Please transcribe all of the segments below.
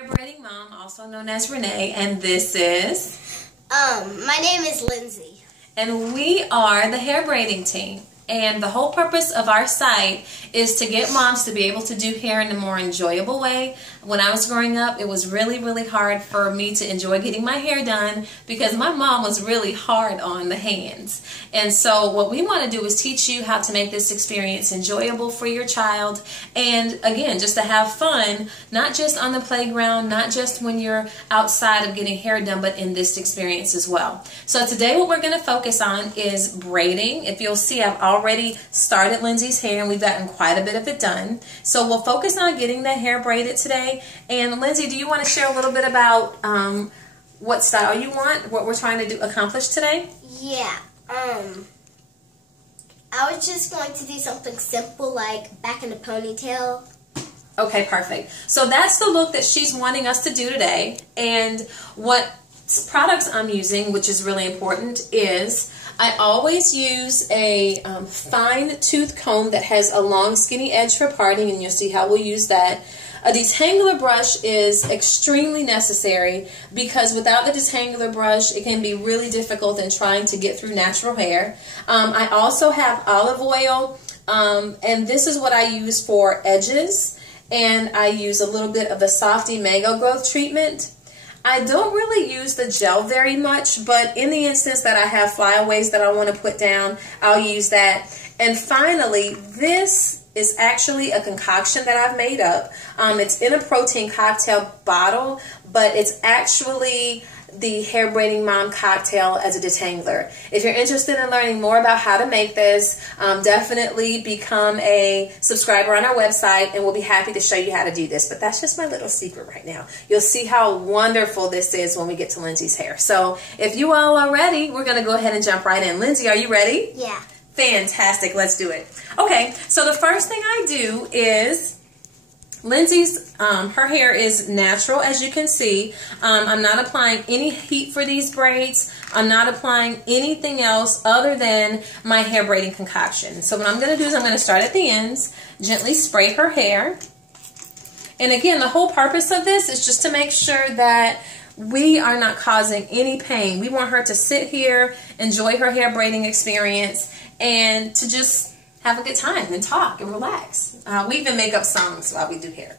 Hair braiding mom, also known as Renee, and this is... My name is Lindsay. And we are the hair braiding team. And the whole purpose of our site is to get moms to be able to do hair in a more enjoyable way. When I was growing up, it was really hard for me to enjoy getting my hair done because my mom was really hard on the hands. And so what we want to do is teach you how to make this experience enjoyable for your child. And again, just to have fun, not just on the playground, not just when you're outside of getting hair done, but in this experience as well. So today what we're going to focus on is braiding. If you'll see, I've already started Lindsay's hair and we've gotten quite a bit of it done. So we'll focus on getting the hair braided today. And Lindsay, do you want to share a little bit about what style you want, what we're trying to accomplish today? Yeah. I was just going to do something simple like back in a ponytail. Okay, perfect. So that's the look that she's wanting us to do today. And what products I'm using, which is really important, is I always use a fine tooth comb that has a long skinny edge for parting, and you'll see how we'll use that. A detangler brush is extremely necessary because without the detangler brush, it can be really difficult in trying to get through natural hair. I also have olive oil, and this is what I use for edges, and I use a little bit of the Softy Mango Growth Treatment. I don't really use the gel very much, but in the instance that I have flyaways that I want to put down, I'll use that. And finally, this is actually a concoction that I've made up. It's in a protein cocktail bottle, but it's actually the Hair Braiding Mom cocktail as a detangler. If you're interested in learning more about how to make this, definitely become a subscriber on our website and we'll be happy to show you how to do this. But that's just my little secret right now. You'll see how wonderful this is when we get to Lindsay's hair. So if you all are ready, we're going to go ahead and jump right in. Lindsay, are you ready? Yeah. Fantastic. Let's do it. Okay, so the first thing I do is Lindsay's, her hair is natural, as you can see. I'm not applying any heat for these braids. I'm not applying anything else other than my hair braiding concoction. So what I'm going to do is I'm going to start at the ends, gently spray her hair. And again, the whole purpose of this is just to make sure that we are not causing any pain. We want her to sit here, enjoy her hair braiding experience, and to just have a good time and talk and relax. We even make up songs while we do hair.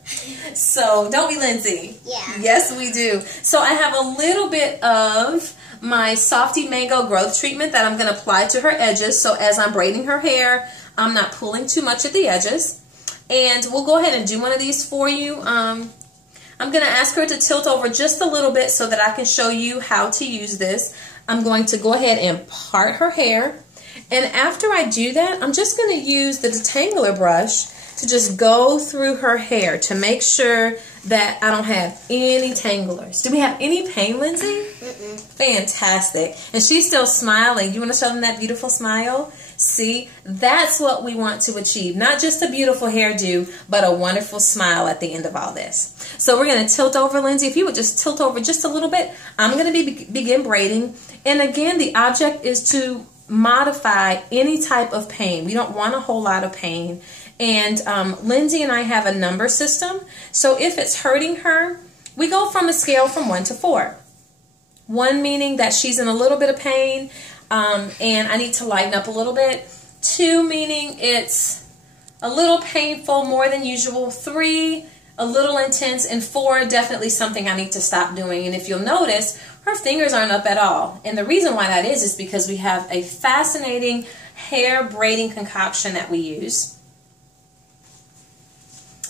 So, don't we, Lindsay? Yeah. Yes, we do. So, I have a little bit of my Softy Mango Growth Treatment that I'm going to apply to her edges. So, as I'm braiding her hair, I'm not pulling too much at the edges. And we'll go ahead and do one of these for you. I'm going to ask her to tilt over just a little bit so that I can show you how to use this. I'm going to go ahead and part her hair. And after I do that, I'm just going to use the detangler brush to just go through her hair to make sure that I don't have any tanglers. Do we have any pain, Lindsay? Mm-mm. Fantastic. And she's still smiling. You want to show them that beautiful smile? See, that's what we want to achieve. Not just a beautiful hairdo, but a wonderful smile at the end of all this. So we're going to tilt over, Lindsay. If you would just tilt over just a little bit, I'm going to begin braiding. And again, the object is to modify any type of pain. We don't want a whole lot of pain. And Lindsay and I have a number system. So if it's hurting her, we go from a scale from 1 to 4. 1 meaning that she's in a little bit of pain and I need to lighten up a little bit. 2 meaning it's a little painful, more than usual. 3, a little intense. And 4, definitely something I need to stop doing. And if you'll notice, her fingers aren't up at all. And the reason why that is because we have a fascinating hair braiding concoction that we use.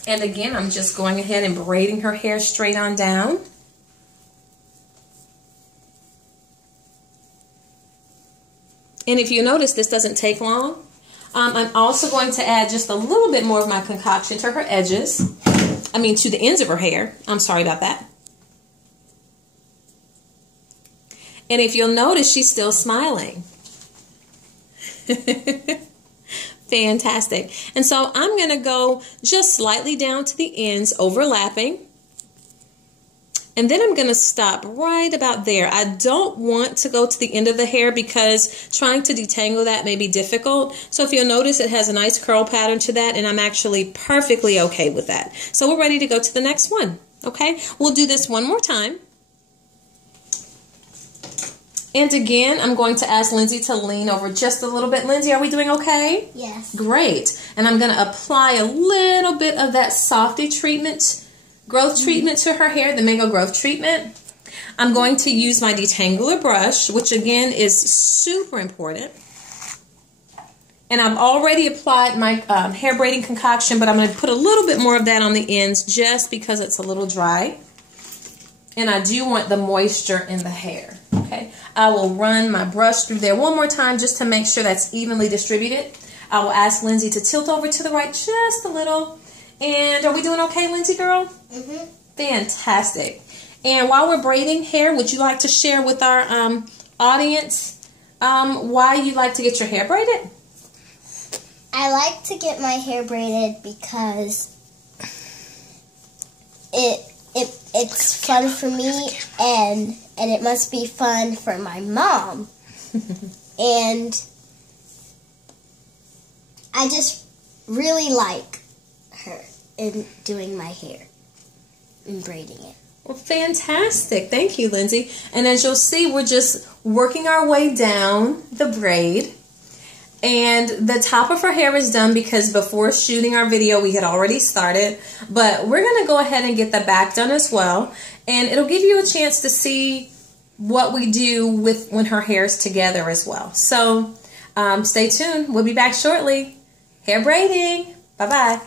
And again, I'm just going ahead and braiding her hair straight on down. And if you notice, this doesn't take long. I'm also going to add just a little bit more of my concoction to her edges. To the ends of her hair. I'm sorry about that. And if you'll notice, she's still smiling. Fantastic. And so I'm going to go just slightly down to the ends, overlapping. And then I'm going to stop right about there. I don't want to go to the end of the hair because trying to detangle that may be difficult. So if you'll notice, it has a nice curl pattern to that, and I'm actually perfectly okay with that. So we're ready to go to the next one. Okay, we'll do this one more time. And again, I'm going to ask Lindsay to lean over just a little bit. Lindsay, are we doing okay? Yes. Great. And I'm going to apply a little bit of that Softy treatment, growth treatment to her hair, the Mango Growth treatment. I'm going to use my detangler brush, which again is super important. And I've already applied my hair braiding concoction, but I'm going to put a little bit more of that on the ends just because it's a little dry. And I do want the moisture in the hair. Okay, I will run my brush through there one more time just to make sure that's evenly distributed. I will ask Lindsay to tilt over to the right just a little. And are we doing okay, Lindsay girl? Mm-hmm. Fantastic. And while we're braiding hair, would you like to share with our audience why you like to get your hair braided? I like to get my hair braided because it's fun for me and it must be fun for my mom. And I just really like her in doing my hair and braiding it. Well, fantastic. Thank you, Lindsay. And as you'll see, we're just working our way down the braid. And the top of her hair is done because before shooting our video, we had already started. But we're going to go ahead and get the back done as well. And it'll give you a chance to see what we do with when her hair is together as well. So stay tuned. We'll be back shortly. Hair braiding. Bye-bye.